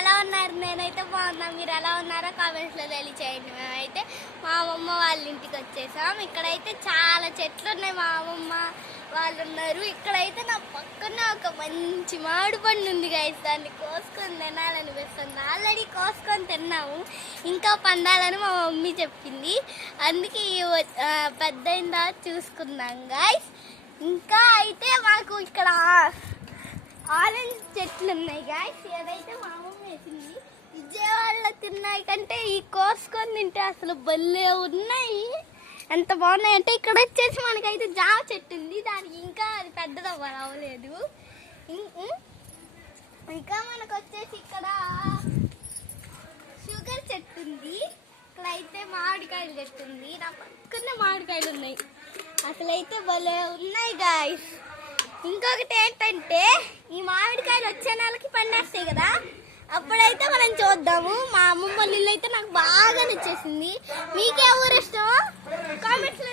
ఎలా ఉన్నారు? నేనైతే బాగున్నా. మీరు ఎలా ఉన్నారో కామెంట్స్లో తెలియచేయండి. మేమైతే మా అమ్మమ్మ వాళ్ళ ఇంటికి వచ్చేసాం. ఇక్కడైతే చాలా చెట్లు ఉన్నాయి. మా అమ్మమ్మ వాళ్ళు ఉన్నారు. ఇక్కడైతే నా పక్కన ఒక మంచి మామిడి పండు ఉంది గైస్. దాన్ని కోసుకొని తినాలనిపిస్తుంది. ఆల్రెడీ కోసుకొని తిన్నాము, ఇంకా పండాలని మా మమ్మీ చెప్పింది. అందుకే పెద్దయిందా చూసుకుందాం గైస్. ఇంకా అయితే మాకు ఇక్కడ ఆరెంజ్ చెట్లు ఉన్నాయి గాయస్. ఏదైతే మా అమ్మమ్మ వేసింది. విజయవాడలో తిన్నాయి కంటే ఈ కోసుకొని తింటే అసలు భలే ఉన్నాయి. ఎంత బాగున్నాయి అంటే ఇక్కడ వచ్చేసి మనకైతే జామ చెట్టు ఉంది. దానికి ఇంకా అది పెద్దది అవ్వలేదు. ఇంకా మనకు వచ్చేసి ఇక్కడ షుగర్ చెట్టు ఉంది. ఇక్కడైతే మామిడికాయలు చెట్టు ఉంది. నా పక్కనే మామిడికాయలు ఉన్నాయి. అసలైతే భలే ఉన్నాయి గాయస్. ఇంకొకటి ఏంటంటే ఈ మామిడికాయలు వచ్చే నెలకి పండేస్తాయి కదా, అప్పుడైతే మనం చూద్దాము. మా అమ్మమ్మ ఇల్లు అయితే నాకు బాగా నచ్చేసింది. మీకే ఊరు ఇష్టం కామెంట్స్లో